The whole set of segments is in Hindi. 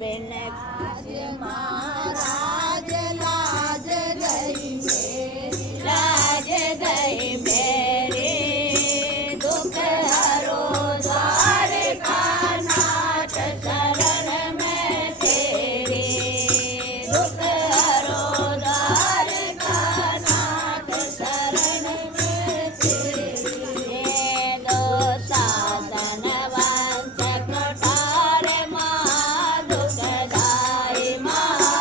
बिन आज महाराज लाज गई मेरी, लाज गई मेरी, दुख हरो द्वारकानाथ शरण में तेरी, दुख हरो द्वारकानाथ शरण में तेरी। ये दो शासन वंश कठार महा दुखदाई महा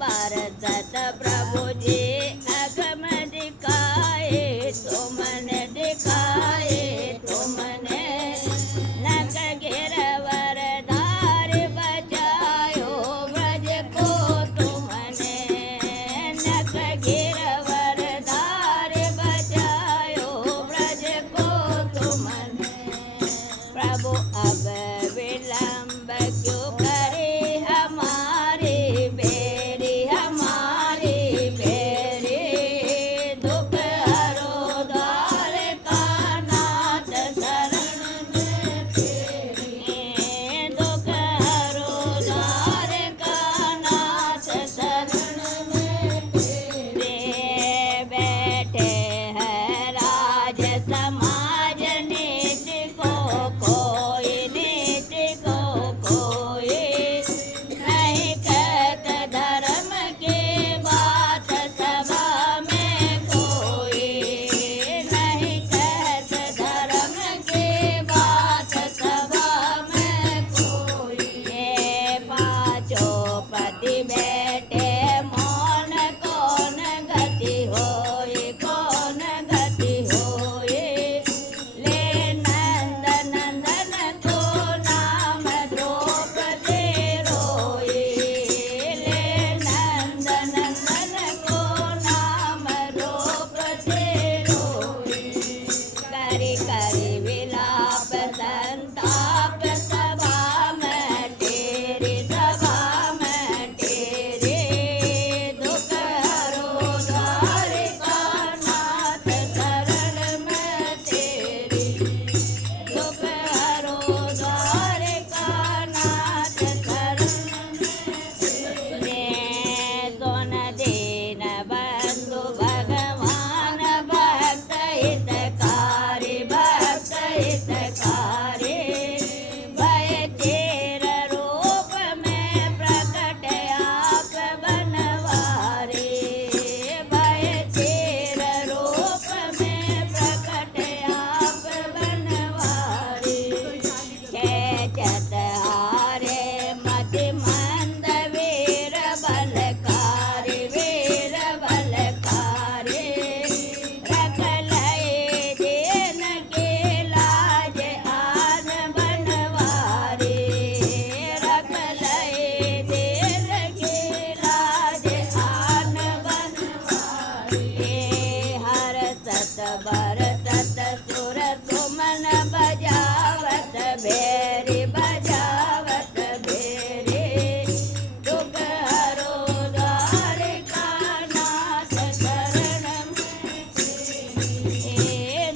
बार सत प्रभु जी अगम दिखाए तुमने दिखाए तुमने नक गिरवर धार बचायो ब्रज को तुमने नक गिरवर धार बचायो ब्रज को तुमने प्रभु अब विलंब क्यों करे हमारे बेरी हमारे बेरी दुख हरो द्वार का नाथ शरण में तेरी दुख हरो द्वार का नाथ शरण में तेरे बैठे हैं राज समाज नीति को कोई नीति को कोई नहीं कहत धर्म की बात सभा में कोई नहीं कहत धर्म की बात सभा में कोई ये पांचों पति बैठे मौन कौन गति होई कौन गति होई ले नंद नंदन को नाम द्रौपदी रोई ले नंद नंदन को नाम द्रौपदी रोई करी करी विलाप संताप सभा में तेरी सभा में तेरी दुख हरो द्वार का नाथ शरण में तेरी दुख हरो द्वार का नाथ शरण में सोन दीन बंधु भगवान भक्त हितकारी भक्त हितकारी भय तेर रूप में प्रकट आप बनवारे भय तेर रूप में प्रकट आप बनवारे खेचत हारे मति मंद वीर बलकारी रख लय देन के लाज आन बनवारे रख लय देन के लाज आन बनवारे हर सत बर सत सुर सुमन बजावत भेरी बजावत भेरी दुख हरो द्वार का नाथ शरण में तेरी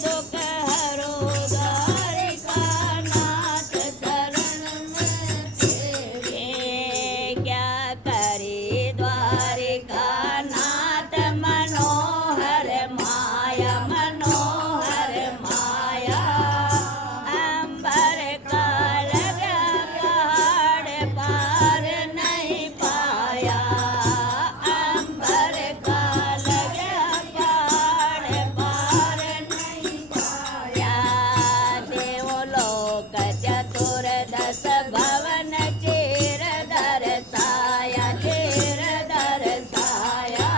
दुख हरो द्वार का नाथ शरण में तेरी क्या करी द्वारिका नाथ मनोहर माया मनोहर माया अंबर का लगा पहाड़ पार नहीं पाया अंबर का लगा पहाड़ पार नहीं पाया देवलोक चतुर्दश भवन चेर दरसाया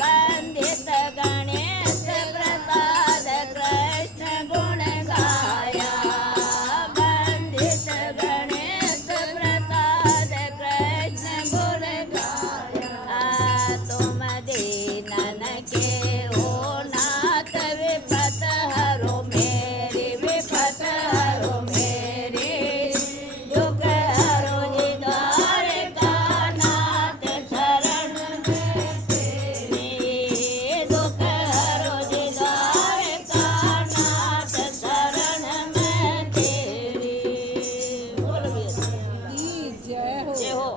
बंदित गणेश प्रसाद कृष्ण गुण गाया बंदित गणेश प्रसाद कृष्ण गुण गाया तुम दीनन के हो नाथ विपत हरो मेरी विपत हरो मेरी दुख हरो जी द्वार का नाथ शरण में तेरी दुख हरो जी द्वार का नाथ शरण में तेरी बोल भैया की जय हो जय हो